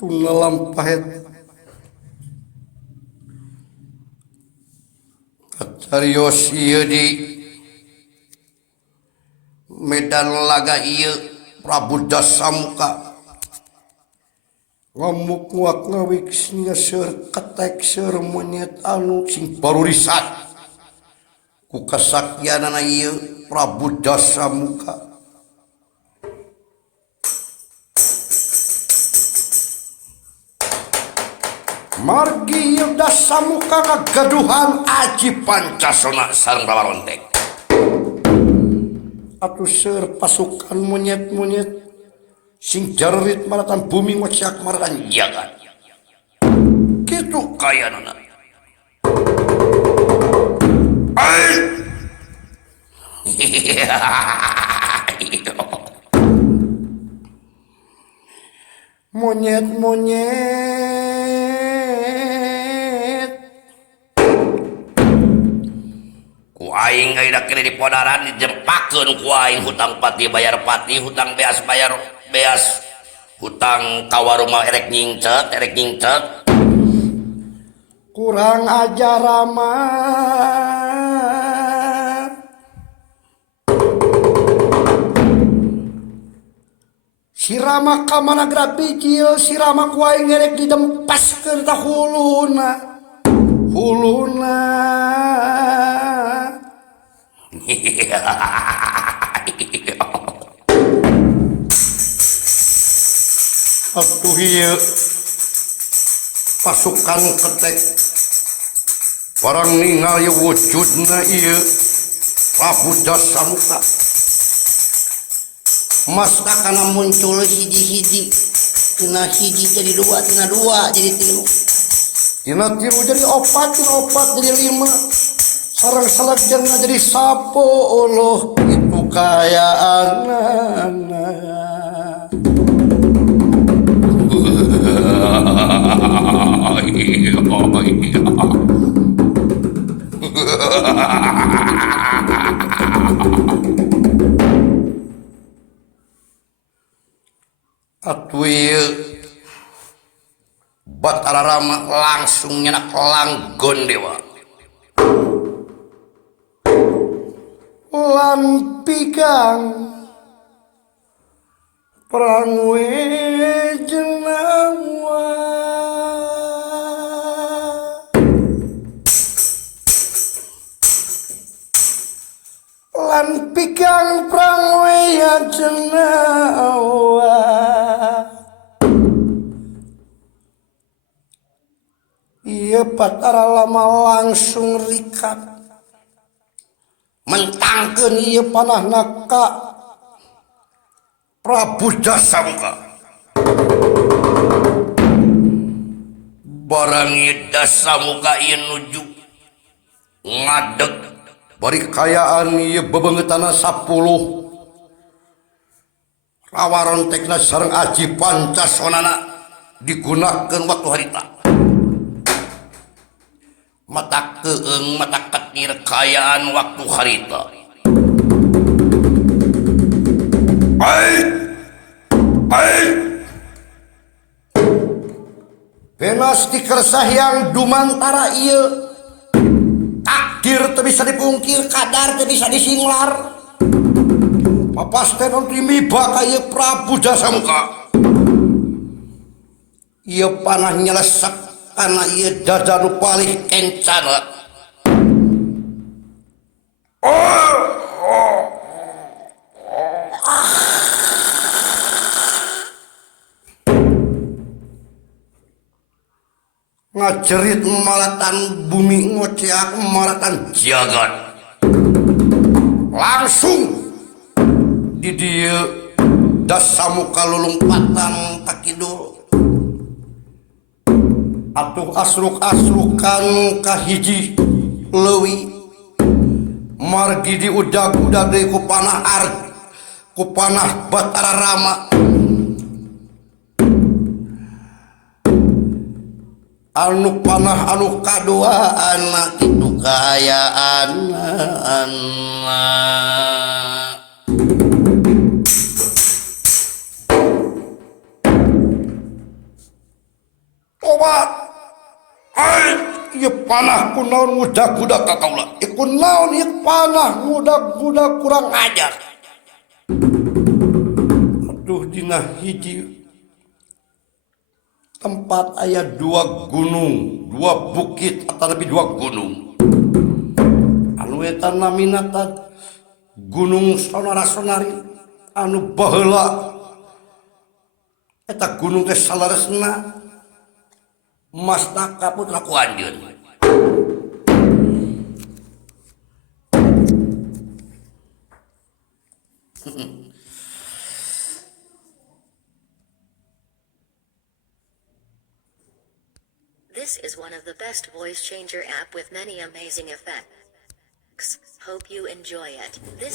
tunggal lampahet kacarios ieu di medan laga ieu Prabu Dasamuka ngamuk-nguak ngawix ngeuseur ketek seur monyet anu sing baru risat ku kasaktianana ieu Prabu Dasamuka. Margi Dasamuka ngagaduhan Aji Pancasona sareng Rawarontek. Atuh seur pasukan monyet-monyet sing jarerit maratan bumi ngociak maratan jagat. Kitu kayanana. Ai. Monyet-monyet ku aing gak kira di podaran dijempakeun ku aing hutang pati bayar pati hutang beas bayar beas hutang kawaruma erek nyingcet kurang ajar Rama si Rama kamana gerak bicil si Rama ku aing erek didempaskeun ta huluna atuh ieu pasukan ketek barang ningali wujudna ieu Prabu Dasamuka mastakana muncul hiji-hiji tina hiji jadi dua tina dua jadi tilu tina tilu jadi opat tina opat jadi lima sareng salajengna jadi sapo Allah itu kayaanana. Atuh ieu Batara Rama langsung nyenak langgon dewa lan pigang perang jenawa lan pigang perang jenawa ieu Batara Rama langsung rikat mentangkeun ieu panahna ka Prabu Dasamuka. Barang ieu Dasamuka ieu nuju ngadeg bari kayaan ieu bebeungeutana 10 Rawarontekna sareng Aji Pancasonana digunakeun waktu harita. Mata keeng mata ketir kayaan waktu harita. Benas dikersah yang dumantara ieu takdir teu bisa dipungkir kadar teu bisa disinglar papasten trimiba ka ieu Prabu Dasamuka ieu panah nyelesek kana ieu dada nu palih kencana ngajerit maratan bumi ngociak maratan jagat langsung di dieu Dasamuka lulumpatan ka kidul atuh asruk-asrukan ka hiji leuwih margi diudag-udag deui ku panah Batara Rama anu panah anu kaduaan kitu kaayaan lewat. Ay, ieu panah kunaon ngudag-gudag ka kaula. Kunaon ieu panah ngudag-gudag kurang ajar. Aduh, dina hiji tempat aya dua gunung, dua bukit atau lebih dua gunung. Anu eta namina Gunung Sonara-sonari anu baheula eta gunung teh salaresna Mastaka Putra ku anjeun. This is one of the best voice changer app with many amazing effects. Hope you enjoy it. This